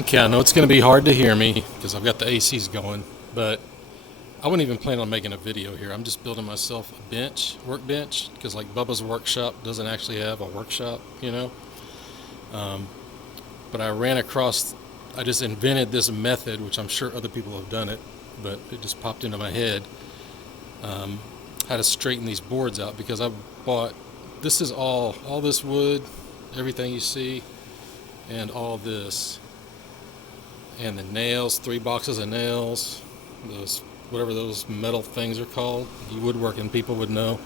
Okay, I know it's going to be hard to hear me because I've got the ACs going, but I wouldn't even plan on making a video here. I'm just building myself a workbench, because like Bubba's workshop doesn't actually have a workshop, you know. Um, but I just invented this method, which I'm sure other people have done it, but it just popped into my head, um, how to straighten these boards out, because I bought, this is all this wood, everything you see, and all this. And the nails, 3 boxes of nails, those whatever those metal things are called. You woodworking people would know.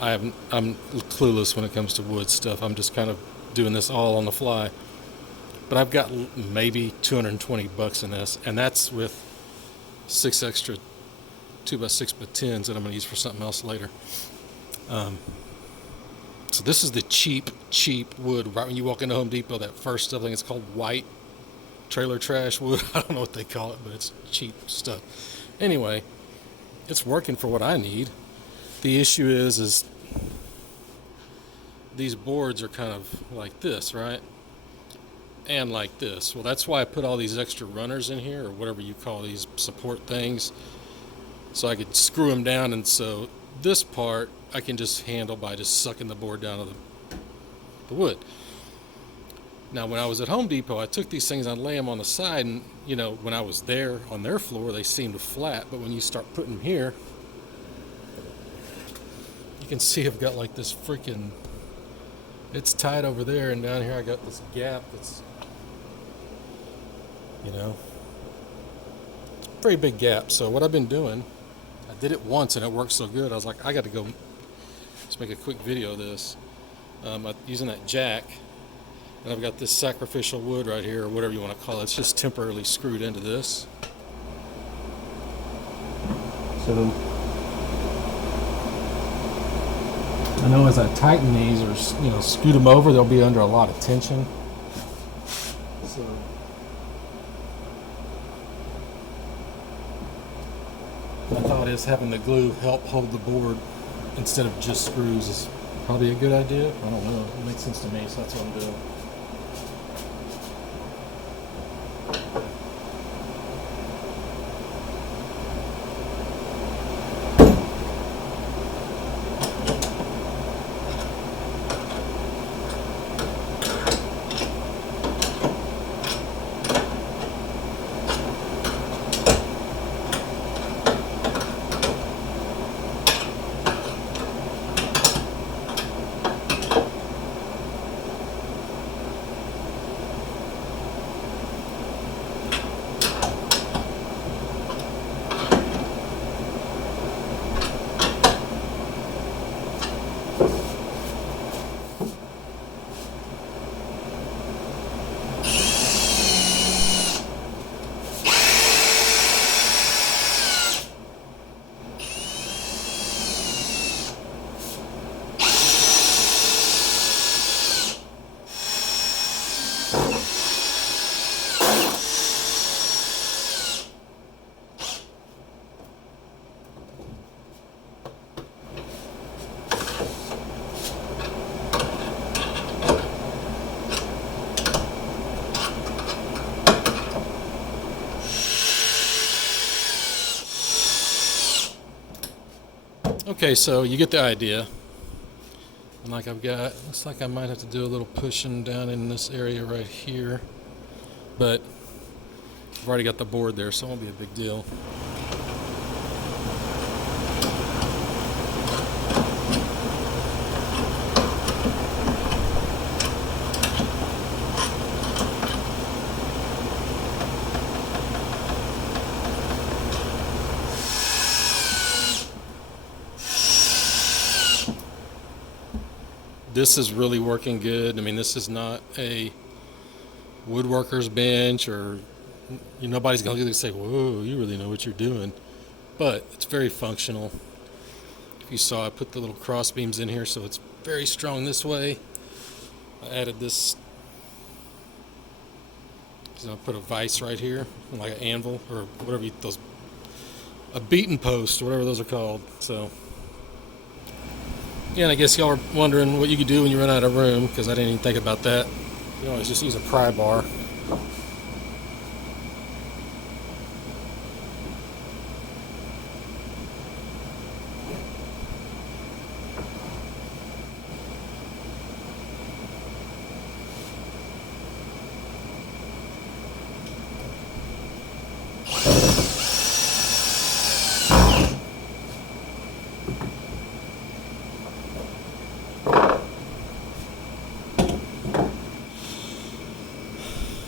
I'm clueless when it comes to wood stuff. I'm just kind of doing this all on the fly. But I've got maybe 220 bucks in this, and that's with 6 extra 2x6x10s that I'm going to use for something else later. Um, so this is the cheap wood. Right when you walk into Home Depot, that first stuff, I think it's called white trailer trash wood. I don't know what they call it, but it's cheap stuff. Anyway, it's working for what I need. The issue is these boards are kind of like this, right? And like this. Well, that's why I put all these extra runners in here, or whatever you call these support things, so I could screw them down, and so this part I can just handle by just sucking the board down to the wood. Now, when I was at Home Depot, I took these things and I lay them on the side, and, you know, when I was there on their floor, they seemed flat, but when you start putting them here, you can see I've got like this freaking, it's tight over there, and down here I got this gap that's, you know, very big gap. So what I've been doing, I did it once and it worked so good, I was like, I got to go, let's make a quick video of this. I'm using that jack. And I've got this sacrificial wood right here, or whatever you want to call it. It's just temporarily screwed into this. So I know as I tighten these, or scoot them over, they'll be under a lot of tension. So my thought is having the glue help hold the board instead of just screws is probably a good idea. I don't know. It makes sense to me, so that's what I'm doing. Okay, so you get the idea. And like looks like I might have to do a little pushing down in this area right here. But I've already got the board there, so it won't be a big deal. This is really working good. I mean, this is not a woodworker's bench, or nobody's going to say, whoa, you really know what you're doing. But it's very functional. If you saw, I put the little cross beams in here, so it's very strong this way. I added this, so I put a vise right here, like an anvil, or whatever a beaten post, or whatever those are called. So yeah, and I guess y'all are wondering what you could do when you run out of room, because I didn't even think about that. You always just use a pry bar.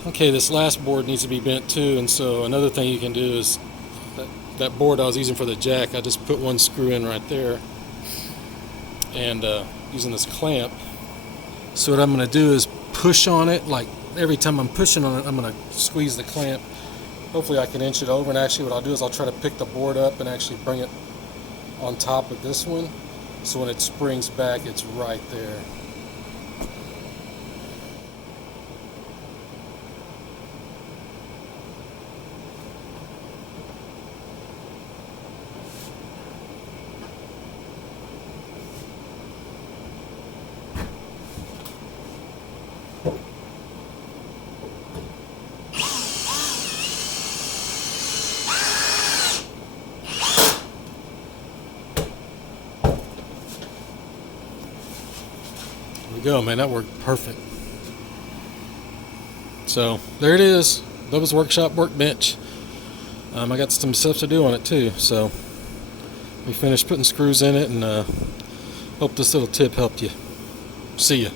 Okay, this last board needs to be bent too, and so another thing you can do is that board I was using for the jack, I just put one screw in right there, and using this clamp. So what I'm going to do is push on it, like every time I'm pushing on it, I'm going to squeeze the clamp. Hopefully I can inch it over, and actually what I'll do is I'll try to pick the board up and actually bring it on top of this one, so when it springs back, it's right there. There we go, man, that worked perfect. So there it is, Bubba's Workshop Workbench. I got some stuff to do on it too, so we finished putting screws in it, and hope this little tip helped you. See ya.